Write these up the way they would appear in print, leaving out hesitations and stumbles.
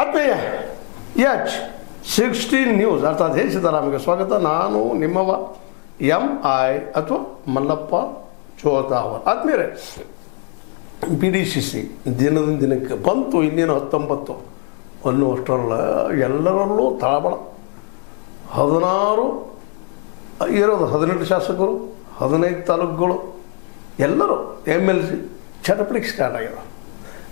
ಆತ್ಮೀಯ H16 news ಅರ್ಥಾತ್ ಹೇ ಸೀತಾರಾಮ್ಗೆ ಸ್ವಾಗತ. ನಾನು ನಿಮ್ಮವ MI ಅಥವಾ ಮಲ್ಲಪ್ಪ ಚೋತಾವರ್. ಆತ್ಮೀಯರೇ, PDCC ದಿನದಿಂದ ದಿನಕ್ಕೆ ಬಂತು, ಇನ್ನೇನು 19 ಅನ್ನುವಷ್ಟರಲ್ಲ ಎಲ್ಲರಲ್ಲೂ ತಳಬಳ. 16 ಇರೋದು 18 ಶಾಸಕರು, 15 ತಾಲೂಕುಗಳು, ಎಲ್ಲರೂ MLC ಚಟಪಟಿಗೆ ಸ್ಟಾರ್ಟ್ ಆಗ್ಯಾವ.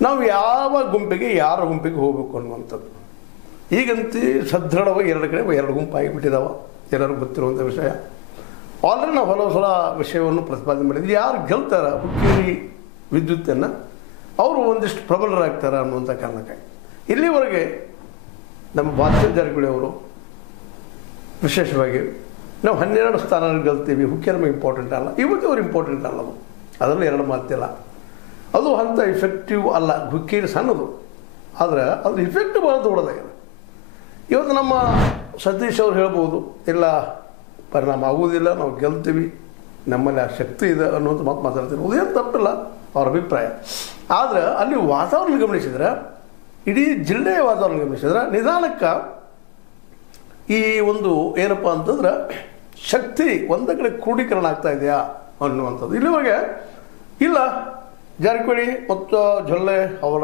ನಾವು ಯಾವ ಗುಂಪಿಗೆ ಯಾರ ಗುಂಪಿಗೆ ಹೋಗಬೇಕು ಅನ್ನುವಂಥದ್ದು ಈಗಂತೂ ಸದೃಢವಾಗಿ ಎರಡು ಗುಂಪಾಗಿಬಿಟ್ಟಿದ್ದಾವೆ. ಎಲ್ಲರಿಗೂ ಗೊತ್ತಿರುವಂಥ ವಿಷಯ. ಆಲ್ರೆಡಿ ನಾವು ಹಲವು ಸಲ ವಿಷಯವನ್ನು ಪ್ರತಿಪಾದನೆ ಮಾಡಿದ್ವಿ. ಯಾರು ಗೆಲ್ತಾರೆ ಹುಕ್ಕೇರಿ ವಿದ್ಯುತ್ತನ್ನು ಅವರು ಒಂದಿಷ್ಟು ಪ್ರಬಲರಾಗ್ತಾರೆ ಅನ್ನುವಂಥ ಕಾರಣಕ್ಕಾಗಿ ಇಲ್ಲಿವರೆಗೆ ನಮ್ಮ ಬಾಲಚಂದ್ರ ಜಾರಕಿಹೊಳಿ ಅವರು ವಿಶೇಷವಾಗಿ ನಾವು 12 ಸ್ಥಾನ ಗೆಲ್ತೀವಿ, ಹುಕ್ಕೇರಿ ನಮಗೆ ಇಂಪಾರ್ಟೆಂಟ್ ಅಲ್ಲ, ಇವತ್ತು ಅವ್ರು ಇಂಪಾರ್ಟೆಂಟ್ ಅಲ್ಲ, ಅದರಲ್ಲಿ ಎರಡು ಮಾತಿಲ್ಲ. ಅದು ಅಂಥ ಇಫೆಕ್ಟಿವ್ ಅಲ್ಲ. ಹುಕ್ಕೇರಿ ಸಣ್ಣದು, ಆದರೆ ಅದು ಇಫೆಕ್ಟಿವ್ ಭಾಳ ದೊಡ್ಡದಾಗಿದೆ. ಇವತ್ತು ನಮ್ಮ ಸತೀಶ್ ಅವ್ರು ಹೇಳ್ಬೋದು, ಇಲ್ಲ ಪರಿಣಾಮ ಆಗುವುದಿಲ್ಲ, ನಾವು ಗೆಲ್ತೀವಿ, ನಮ್ಮಲ್ಲಿ ಆ ಶಕ್ತಿ ಇದೆ ಅನ್ನೋದು ಮಾತು ಮಾತಾಡ್ತಿರ್ಬೋದು. ಏನು ತಪ್ಪಿಲ್ಲ ಅವ್ರ ಅಭಿಪ್ರಾಯ. ಆದರೆ ಅಲ್ಲಿ ವಾತಾವರಣ ಗಮನಿಸಿದ್ರೆ, ಇಡೀ ಜಿಲ್ಲೆಯ ವಾತಾವರಣ ಗಮನಿಸಿದ್ರೆ ನಿಧಾನಕ್ಕೆ ಈ ಒಂದು ಏನಪ್ಪ ಅಂತಂದ್ರೆ ಶಕ್ತಿ ಒಂದು ಕಡೆ ಕ್ರೋಢೀಕರಣ ಆಗ್ತಾ ಇದೆಯಾ ಅನ್ನುವಂಥದ್ದು. ಇಲ್ಲಿವರೆಗೆ ಇಲ್ಲ. ಜಾರಕಿಹೊಳಿ ಮತ್ತು ಜೊಲ್ಲೆ ಅವರ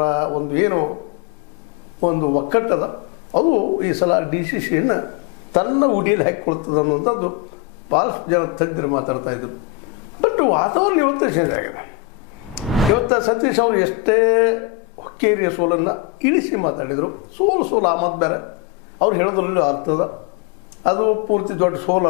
ಒಂದು ಒಕ್ಕಟ್ಟದ ಅದು ಈ ಸಲ DCCಯನ್ನು ತನ್ನ ಉಡಿಯಲ್ಲಿ ಹಾಕಿಕೊಳ್ತದೆ ಅನ್ನುವಂಥದ್ದು ಭಾಳಷ್ಟು ಜನ ತಜ್ಞರು ಮಾತಾಡ್ತಾ ಇದ್ರು. ಬಟ್ ವಾತಾವರಣ ಇವತ್ತೇ ಚೇಂಜ್ ಆಗಿದೆ. ಇವತ್ತು ಸತೀಶ್ ಅವರು ಎಷ್ಟೇ ಹುಕ್ಕೇರಿಯ ಸೋಲನ್ನು ಇಳಿಸಿ ಮಾತಾಡಿದರು. ಸೋಲು ಆ ಮಾತು ಬೇರೆ, ಅವ್ರು ಹೇಳೋದ್ರಲ್ಲಿ ಅರ್ಥದ ಅದು ಪೂರ್ತಿ ದೊಡ್ಡ ಸೋಲಲ್ಲ.